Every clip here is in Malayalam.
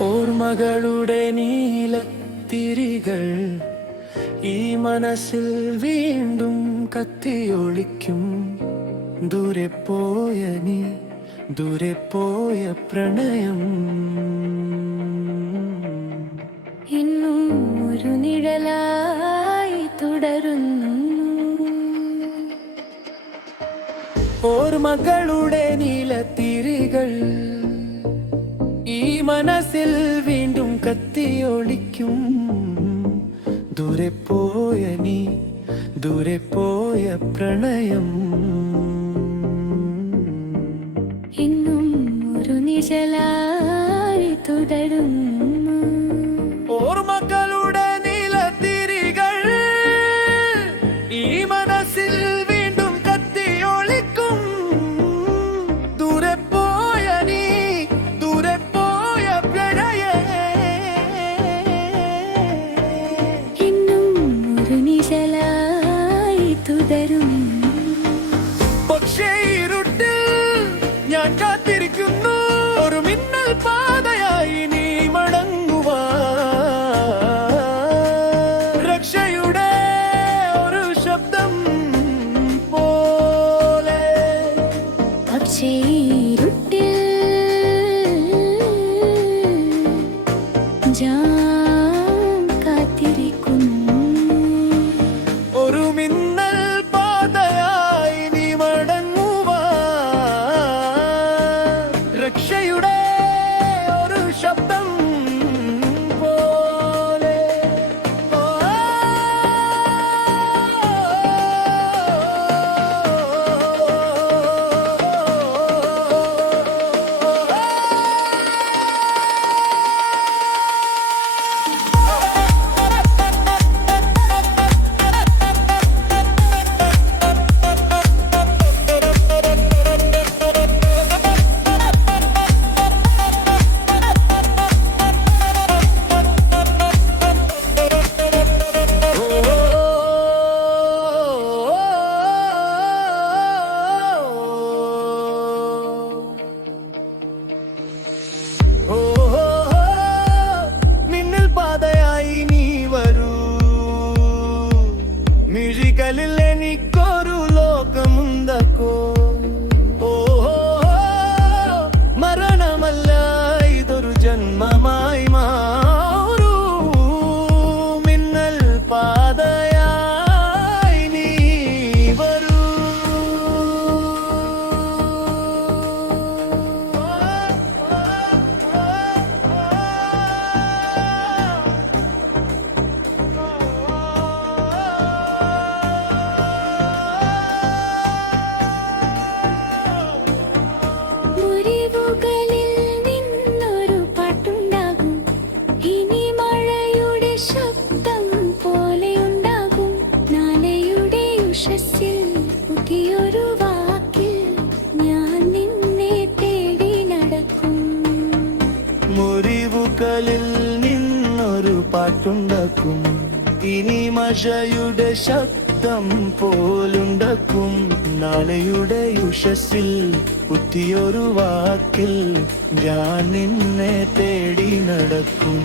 ഓർമ്മകളുടെ നീലത്തിരികൾ ഈ മനസ്സിൽ വീണ്ടും കത്തിയൊളിക്കും. ദൂരെ പോയ നീ ദൂരെ പോയ പ്രണയം. ഇന്നും ഒരു നിഴലായി തുടരുന്നു. ഓർമ്മകളുടെ നീലത്തിരികൾ ഈ മനസ്സിൽ വീണ്ടും കത്തിയൊളിക്കും. ദൂരെ പോയ നീ ദൂരെ പോയ പ്രണയം. നിഴലായി തുടരുന്നു പക്ഷേ ഇരുട്ടിൽ മുറിവുകളിൽ നിന്നൊരു പാട്ടുണ്ടാക്കും. ഇനി മഴയുടെ ശബ്ദം പോലുണ്ടാക്കും. നാളെയുടെ ഉഷസ്സിൽ കുത്തിയൊരു വാക്കിൽ ഞാൻ നിന്നെ തേടി നടക്കും.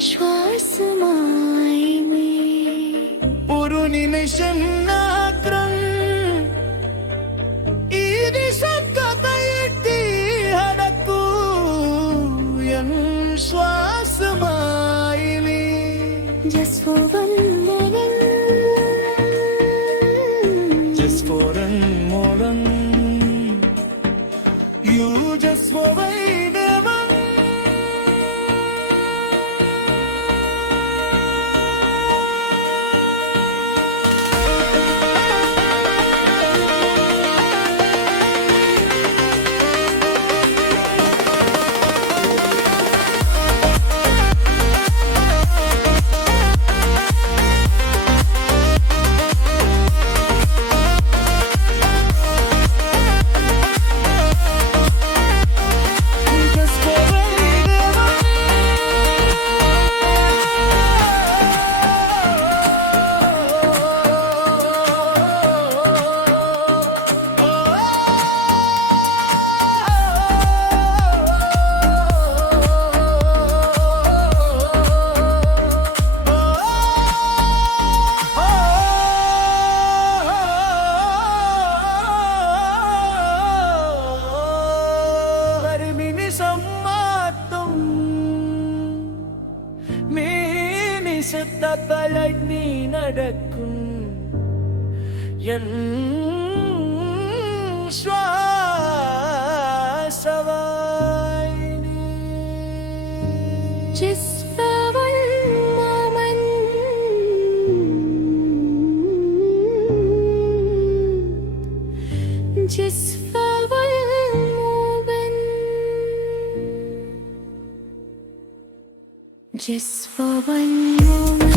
ശ്വാസമായി ഒരു നിമിഷം മാത്രം ഈ നിശബ്ദതയെത്തി അടക്കൂ. എൻ ശ്വാസമായി ജസ്വ തലൈ നീ നടക്കും എൻ one moment.